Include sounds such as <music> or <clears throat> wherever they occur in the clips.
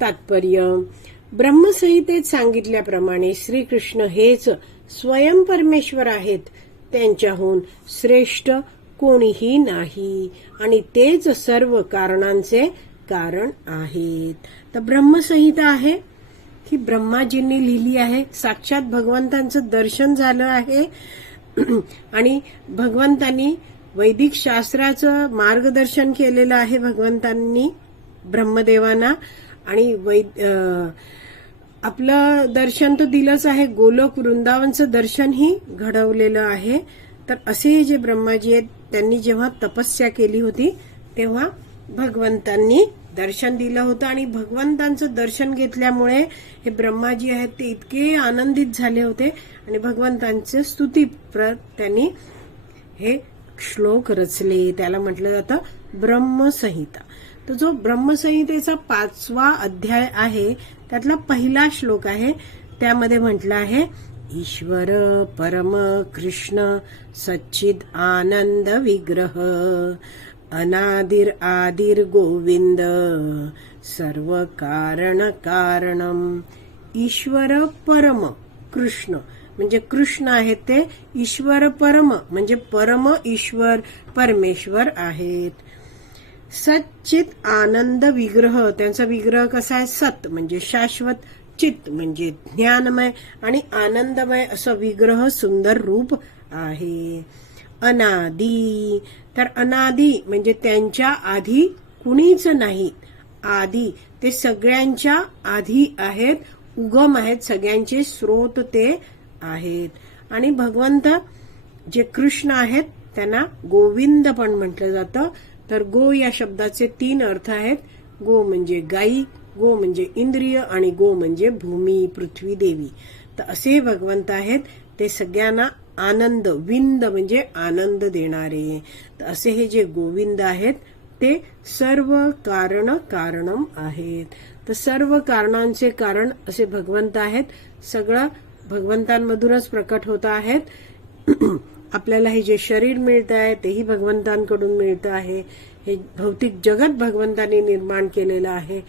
तात्पर्य. ब्रह्मसंहितेत सांगितल्याप्रमाणे श्रीकृष्ण हेच स्वयं परमेश्वर आहेत. त्यांच्याहून श्रेष्ठ कोणीही नाही. आणि तेच सर्व कारणांचे कारण आहेत. तर ब्रह्मसंहिता आहे. ही ब्रह्माजींनी लिहिली आहे. साक्षात भगवंतांचं दर्शन झालं आहे. आणि भगवंतांनी वैदिक शास्त्राचं मार्गदर्शन केलेलं आहे भगवंतांनी ब्रह्मदेवांना. आणि वै आपलं दर्शन तर दिलंच आहे. गोलोक वृंदावनचं दर्शनही घडवलेलं आहे. तर असे जे ब्रह्माजी आहेत त्यांनी जेव्हा तपस्या केली होती तेव्हा भगवंतांनी दर्शन दिलं होतं. आणि भगवंतांचं दर्शन घेतल्यामुळे हे ब्रह्माजी आहेत ते इतके आनंदित झाले होते. आणि भगवंतांचे स्तुतीप्र त्यांनी हे श्लोक रचले. त्याला म्हटलं जातं ब्रह्मसंहिता. तर जो ब्रह्मसंहितेचा पाचवा अध्याय आहे त्यातला पहिला श्लोक आहे त्यामध्ये म्हटलं आहे ईश्वर परम कृष्ण सच्चिद आनंद विग्रह अनादिर आदिर गोविंद सर्व कारण कारणम ईश्वर परम कृष्ण. म्हणजे कृष्ण आहेत ते ईश्वर परम म्हणजे परम ईश्वर परमेश्वर आहेत. सच्चित आनंद विग्रह. त्यांचा विग्रह कसा आहे? सत म्हणजे शाश्वत चित म्हणजे ज्ञानमय आणि आनंदमय असं विग्रह सुंदर रूप आहे. अनादी. तर अनादी म्हणजे त्यांच्या आधी कुणीच नाही. आधी ते सगळ्यांच्या आधी आहेत उगम आहेत सगळ्यांचे स्रोत ते आहेत. आणि भगवंत जे कृष्ण आहेत त्यांना गोविंद पण म्हटलं जातं. तर गो या शब्दाचे तीन अर्थ आहेत. गो म्हणजे गाई गो म्हणजे इंद्रिय आणि गो म्हणजे भूमी पृथ्वी देवी. तर असे भगवंत आहेत ते सगळ्यांना आनंद विंद म्हणजे आनंद देणारे. तर असे हे जे गोविंद आहेत ते सर्व कारण कारणम आहेत. तर सर्व कारणांचे कारण असे भगवंत आहेत. सगळं भगवंतांमधूनच प्रकट होत आहेत. आपल्याला हे जे शरीर मिळत आहे तेही भगवंतांकडून मिळतं आहे. हे भौतिक जगत भगवंतांनी निर्माण केलेलं आहे.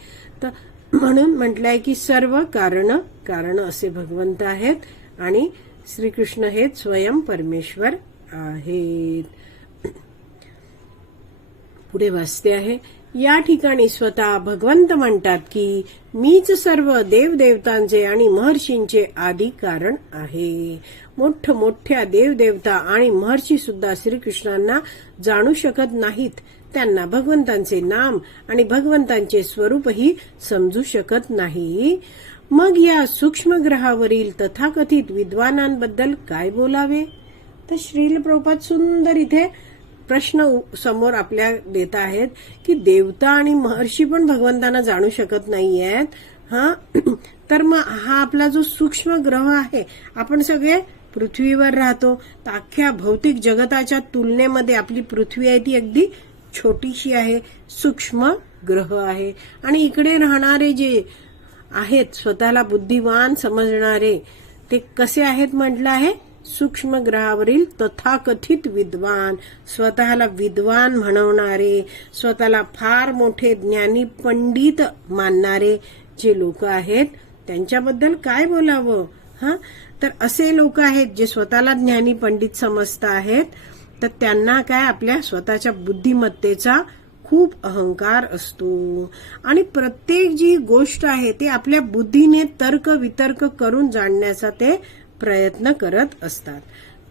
तर म्हणून म्हटलंय की सर्व कारण कारण असे भगवंत आहेत आणि श्रीकृष्ण हे स्वयं परमेश्वर आहेत. पुढे वाचते आहे. या ठिकाणी स्वतः भगवंत म्हणतात की मीच सर्व देवदेवतांचे आणि महर्षींचे आदी कारण आहे. मोठ मोठ्या देवदेवता आणि महर्षी सुद्धा श्रीकृष्णांना जाणू शकत नाहीत. त्यांना भगवंतांचे नाम आणि भगवंतांचे स्वरूपही समजू शकत नाही. मग या सूक्ष्म ग्रहावरील तथाकथित विद्वानांबद्दल काय बोलावे? तर श्रील प्रभुपाद सुंदर इथे प्रश्न समोर आपल्या देत आहेत की देवता आणि महर्षी पण भगवंतांना जाणू शकत नाही आहेत हा? <clears throat> तर मग हा आपला जो सूक्ष्म ग्रह आहे आपण सगळे पृथ्वीवर राहतो. तर अख्ख्या भौतिक जगताच्या तुलनेमध्ये आपली पृथ्वी आहे ती अगदी छोटीशी आहे सूक्ष्म ग्रह आहे. आणि इकडे राहणारे जे आहेत स्वतःला बुद्धिवान समजणारे ते कसे आहेत म्हटलं आहे? सूक्ष्म ग्रहावरील तथाकथित विद्वान. स्वतःला विद्वान म्हणवणारे स्वतःला फार मोठे ज्ञानी पंडित मानणारे जे लोक आहेत त्यांच्याबद्दल काय बोलावं? हा? तर असे लोक आहेत जे स्वतःला ज्ञानी पंडित समजत आहेत तर त्यांना काय आपल्या स्वतःच्या बुद्धिमत्तेचा खूप अहंकार असतो. आणि प्रत्येक जी गोष्ट आहे ते आपल्या बुद्धीने तर्क वितर्क करून जाणण्याचा ते प्रयत्न करत असतात.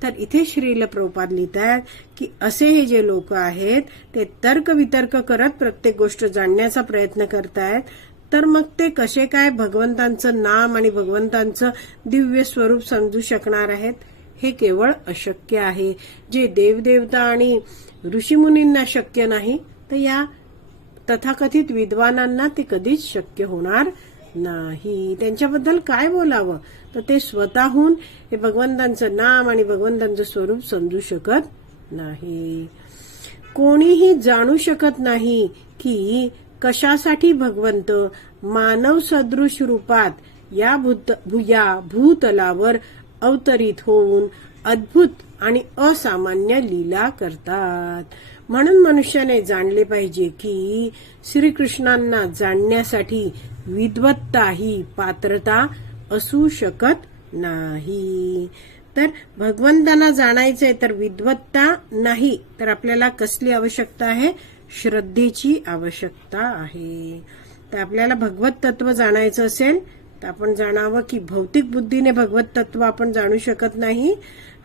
तर इथे श्रील प्रभुपाद लिहितात की असे हे जे लोक आहेत ते तर्क वितर्क करत प्रत्येक गोष्ट जाणण्याचा प्रयत्न करतायत. तर मग ते कसे काय भगवंतांचं नाम आणि भगवंतांचं दिव्य स्वरूप समजू शकणार आहेत? हे केवळ अशक्य आहे. जे देवदेवता आणि ऋषीमुनींना शक्य नाही तर या तथाकथित विद्वानांना ते कधीच शक्य होणार नाही. त्यांच्याबद्दल काय बोलावं? तर ते स्वतःहून हे भगवंतांचं नाम आणि भगवंतांचं स्वरूप समजू शकत नाही. कोणीही जाणू शकत नाही की कशासाठी भगवंत मानव सदृश रूपात या भूत भूया भूतलावर अवतरित होऊन अद्भुत आणि असामान्य लीला करतात. म्हणून मनुष्याने जाणले पाहिजे की श्रीकृष्णांना जाणण्यासाठी विद्वत्ता ही पात्रता असू शकत नाही. तर भगवंतांना जाणायचंय तर विद्वत्ता नाही तर आपल्याला कसली आवश्यकता आहे? श्रद्धेची आवश्यकता आहे. तर आपल्याला भगवत तत्व जाणायचं असेल तर आपण जाणावं की भौतिक बुद्धीने भगवत तत्व आपण जाणू शकत नाही.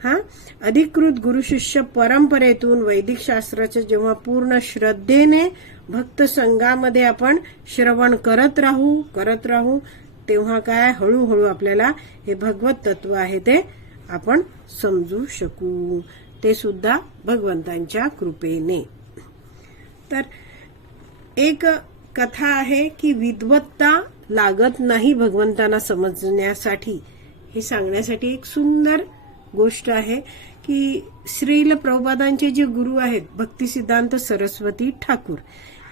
हा? अधिकृत गुरुशिष्य परंपरेतून वैदिक शास्त्राचं जेव्हा पूर्ण श्रद्धेने भक्त संघामध्ये आपण श्रवण करत राहू करत राहू तेव्हा काय? हळूहळू आपल्याला हे भगवत तत्व आहे ते आपण समजू शकू. ते सुद्धा भगवंतांच्या कृपेने. तर एक कथा आहे की विद्वत्ता लागत नाही भगवंतांना समजण्यासाठी. हे सांगण्यासाठी एक सुंदर गोष्ट आहे की श्रील प्रभुपादांचे जे गुरु आहेत भक्ती सिद्धांत सरस्वती ठाकूर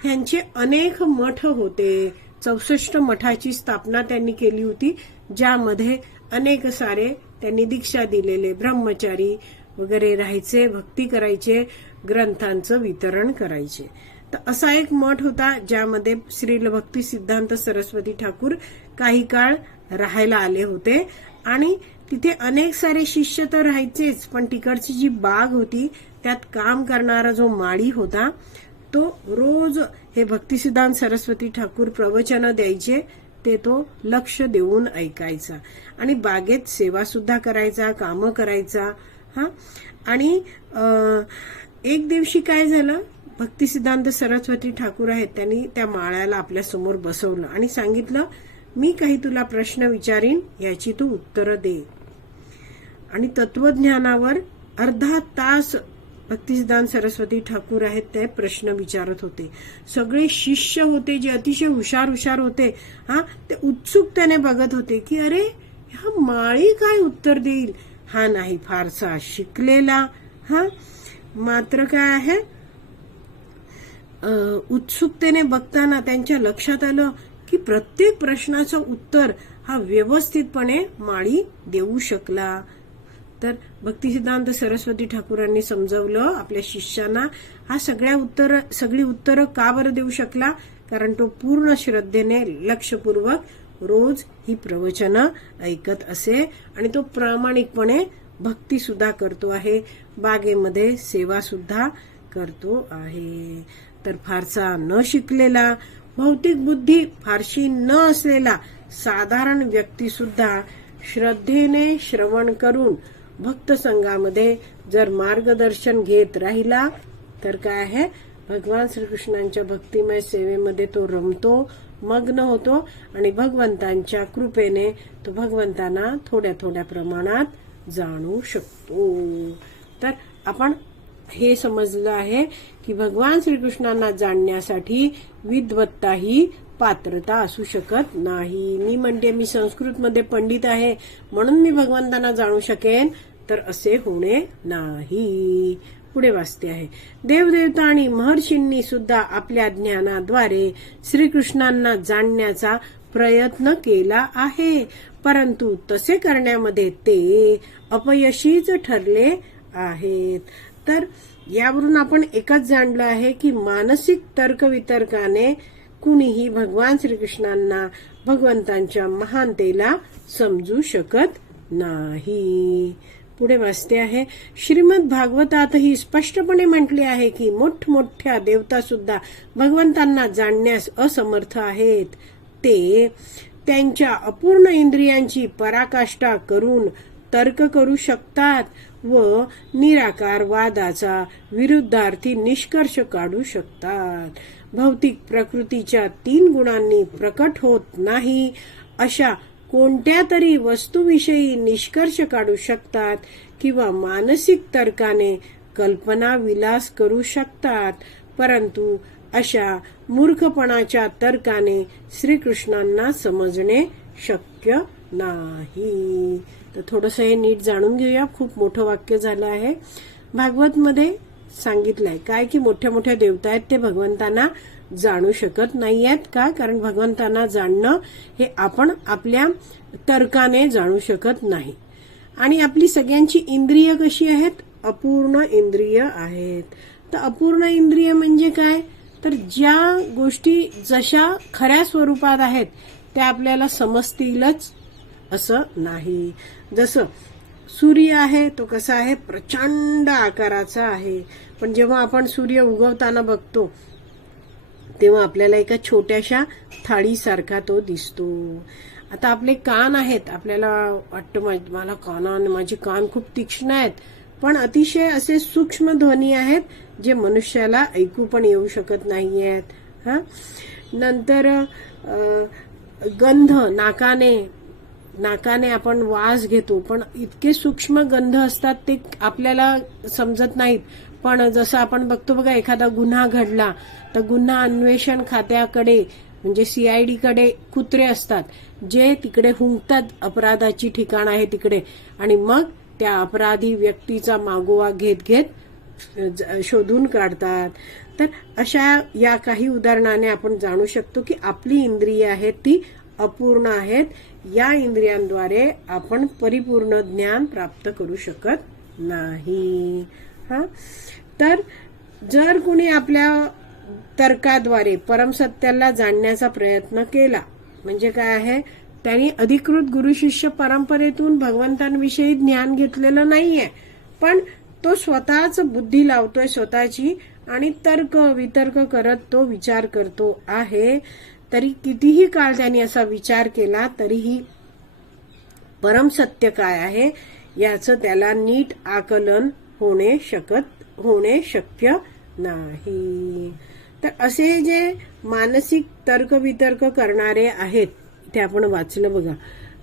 यांचे अनेक मठ होते. चौसष्ट मठाची स्थापना त्यांनी केली होती ज्यामध्ये अनेक सारे त्यांनी दीक्षा दिलेले ब्रह्मचारी वगैरे राहायचे भक्ती करायचे ग्रंथांचं वितरण करायचे. तर असा एक मठ होता ज्यामध्ये श्रील भक्ती सिद्धांत सरस्वती ठाकूर काही काळ राहायला आले होते. आणि तिथे अनेक सारे शिष्य तर राहायचेच पण तिकडची जी बाग होती त्यात काम करणारा जो माळी होता तो रोज हे भक्तिसिद्धांत सरस्वती ठाकूर प्रवचन द्यायचे ते तो लक्ष देऊन ऐकायचा. आणि बागेत सेवा सुद्धा करायचा कामं करायचा हा. आणि एक दिवशी काय झालं? भक्तिसिद्धांत सरस्वती ठाकूर आहेत त्यांनी त्या माळ्याला आपल्यासमोर बसवलं आणि सांगितलं मी काही तुला प्रश्न विचारीन याची तू उत्तरं दे. आणि तत्वज्ञानावर अर्धा तास भक्तिसिद्धांत सरस्वती ठाकूर आहेत ते प्रश्न विचारत होते. सगळे शिष्य होते जे अतिशय हुशार हुशार होते हा ते उत्सुकतेने बघत होते की अरे हा माळी काय उत्तर देईल? हा नाही फारसा शिकलेला हा मात्र काय आहे? उत्सुकतेने बघताना त्यांच्या लक्षात आलं की प्रत्येक प्रश्नाचं उत्तर हा व्यवस्थितपणे माळी देऊ शकला. तर भक्तिसिद्धांत सरस्वती ठाकूरांनी समजवलं आपल्या शिष्यांना हा सगळ्या उत्तर सगळी उत्तरं का बरं देऊ शकला? कारण तो पूर्ण श्रद्धेने लक्षपूर्वक रोज ही प्रवचनं ऐकत असे आणि तो प्रामाणिकपणे भक्ती सुद्धा करतो आहे. बागेमध्ये सेवा सुद्धा करतो आहे. तर फारसा न शिकलेला भौतिक बुद्धी फारशी न असलेला साधारण व्यक्ती सुद्धा श्रद्धेने श्रवण करून भक्त संघामध्ये जर मार्गदर्शन घेत राहिला तर काय आहे? भगवान श्रीकृष्णांच्या भक्तिमय सेवेमध्ये तो रमतो मग्न होतो आणि भगवंतांच्या कृपेने तो भगवंतांना थोड्या थोड्या प्रमाणात जाणू शकतो. तर आपण हे समजलं आहे की भगवान श्रीकृष्णांना जाणण्यासाठी विद्वत्ता ही पात्रता असू शकत नाही. मी म्हणते मी संस्कृतमध्ये पंडित आहे म्हणून मी भगवंतांना जाणू शकेन तर असे होणे नाही. पुढे वाचते आहे. देवदेवता आणि महर्षींनी सुद्धा आपल्या ज्ञानाद्वारे श्रीकृष्णांना जाणण्याचा प्रयत्न केला आहे. परंतु तसे करण्यामध्ये ते अपयशीच ठरले आहेत. तर यावरून आपण एकच जाणलं आहे की मानसिक तर्कवितर्काने कुणीही भगवान श्रीकृष्णांना भगवंतांच्या महानतेला समजू शकत नाही. पुढे वाचते आहे श्रीमद भागवतातही स्पष्टपणे म्हटले आहे की मोठमोठ्या देवता सुद्धा भगवंतांना जाणण्यास असमर्थ आहेत. ते त्यांच्या अपूर्ण इंद्रियांची पराकाष्ठा करून तर्क करू शकतात. व निराकार वादाचा विरुद्धार्थी निष्कर्ष काढू शकतात. भौतिक प्रकृतीच्या तीन गुणांनी प्रकट होत नाही अशा कोणत्या तरी वस्तूविषयी निष्कर्ष काढू शकतात किंवा मानसिक तर्काने कल्पना विलास करू शकतात. परंतु अशा मूर्खपणाच्या तर्काने श्रीकृष्णांना समजणे शक्य नाही. तर थोडंसं हे नीट जाणून घेऊया. खूप मोठं वाक्य झालं आहे. भागवतमध्ये सांगितलंय काय की मोठ्या मोठ्या देवता आहेत ते भगवंतांना जाणू शकत नाही आहेत का? कारण भगवंतांना जाणणं हे आपण आपल्या तर्काने जाणू शकत नाही. आणि आपली सगळ्यांची इंद्रिय कशी आहेत? अपूर्ण इंद्रिय आहेत. तर अपूर्ण इंद्रिय म्हणजे काय? तर ज्या गोष्टी जशा खऱ्या स्वरूपात आहेत त्या आपल्याला समजतीलच. असं नाही. जसं सूर्य आहे तो कसा आहे? प्रचंड आकाराचा आहे. पण जेव्हा आपण सूर्य उगवताना बघतो तेव्हा आपल्याला एका छोट्याशा थाळीसारखा तो दिसतो. आता आपले कान आहेत. आपल्याला वाटतं मला कानान माझे कान खूप तीक्ष्ण आहेत. पण अतिशय असे सूक्ष्म ध्वनी आहेत जे मनुष्याला ऐकू पण येऊ शकत नाही आहेत हा? नंतर गंध नाकाने नाकाने आपण वास घेतो पण इतके सूक्ष्म गंध असतात ते आपल्याला समजत नाहीत. पण जसं आपण बघतो बघा एखादा गुन्हा घडला तर गुन्हा अन्वेषण खात्याकडे म्हणजे सीआयडी कडे कुत्रे असतात जे तिकडे हुंकतात अपराधाची ठिकाण आहे तिकडे. आणि मग त्या अपराधी व्यक्तीचा मागोवा घेत घेत ज- शोधून काढतात. तर अशा या काही उदाहरणाने आपण जाणू शकतो की आपली इंद्रिय आहेत ती अपूर्ण आहेत या इंद्रियांद्वारे आपण परिपूर्ण ज्ञान प्राप्त करू शकत नाही. हा? तर जर कुणी आपल्या तर्काद्वारे परमसत्याला जाणण्याचा प्रयत्न केला म्हणजे काय आहे? त्यांनी अधिकृत गुरु शिष्य परंपरेतून भगवंतांविषयी ज्ञान घेतलेलं नाहीये पण तो स्वतःच बुद्धी लावतोय स्वतःची आणि तर्क वितर्क करत तो विचार करतो आहे. तरी कितीही काळ त्यांनी असा विचार केला तरीही परम सत्य काय आहे याचं त्याला नीट आकलन होणे शकत होणे शक्य नाही. तर असे जे मानसिक तर्कवितर्क करणारे आहेत ते आपण वाचलं बघा.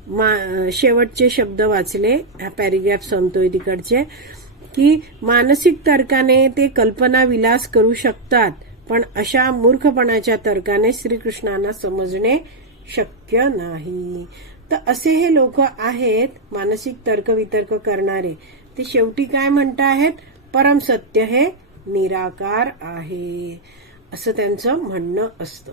मा शेवटचे शब्द वाचले हा पॅरिग्राफ संपतोय तिकडचे की मानसिक तर्काने ते कल्पना विलास करू शकतात पण अशा मूर्खपणाच्या तर्काने श्रीकृष्णांना समजणे शक्य नाही. तर असे हे लोक आहेत मानसिक तर्क वितर्क करणारे. ते शेवटी काय म्हणत आहेत परम सत्य हे निराकार आहे. असं त्यांचं म्हणणं असतं.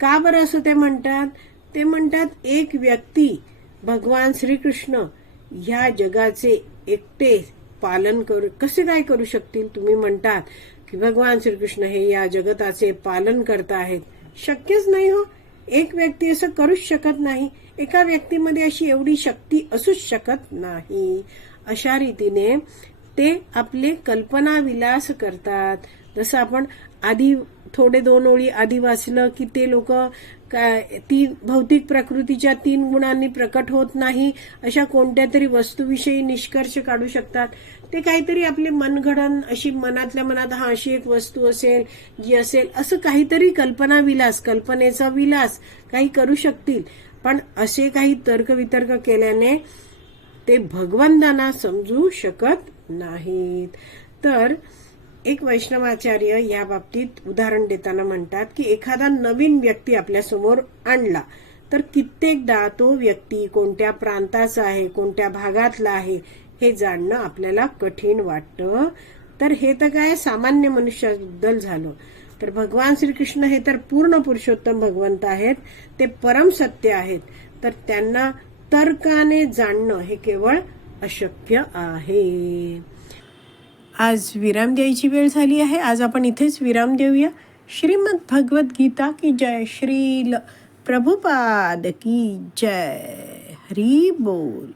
का बरं असं ते म्हणतात? ते म्हणतात एक व्यक्ती भगवान श्रीकृष्ण ह्या जगाचे एकटे पालन करू कसे काय करू शकतील? तुम्ही म्हणतात की भगवान श्रीकृष्ण हे या जगताचे पालन करत आहेत. शक्यच नाही हो. एक व्यक्ती असं करूच शकत नाही. एका व्यक्तीमध्ये अशी एवढी शक्ती असूच शकत नाही. अशा रीतीने ते आपले कल्पना विलास करतात. जसं आपण आधी थोडे दोन ओळी आधी वाचलं की ते लोक काय तीन भौतिक प्रकृतीच्या तीन गुणांनी प्रकट होत नाही. अशा कोणत्या तरी वस्तूविषयी निष्कर्ष काढू शकतात. ते काहीतरी आपले मनघडण अशी मनातल्या मनात हा अशी एक वस्तू असेल जी असेल असं काहीतरी कल्पना विलास कल्पनेचा विलास काही करू शकतील. पण असे काही तर्कवितर्क केल्याने ते भगवंतांना समजू शकत नाहीत. तर एक वैष्णवाचार्य या बाबतीत उदाहरण देताना म्हणतात की एखादा नवीन व्यक्ती आपल्यासमोर आणला तर कित्येकदा तो व्यक्ती कोणत्या प्रांताचा आहे कोणत्या भागातला आहे हे जाणणं आपल्याला कठीण वाटतं. तर हे तर काय सामान्य मनुष्याबद्दल झालं. तर भगवान श्रीकृष्ण हे तर पूर्ण पुरुषोत्तम भगवंत आहेत. ते परम सत्य आहेत. तर त्यांना तर्काने जाणणं हे केवळ अशक्य आहे. आज विराम द्यायची वेळ झाली आहे. आज आपण इथेच विराम देऊया. श्रीमद भगवत गीता की जय. श्रील प्रभुपाद की जय. हरी बोल.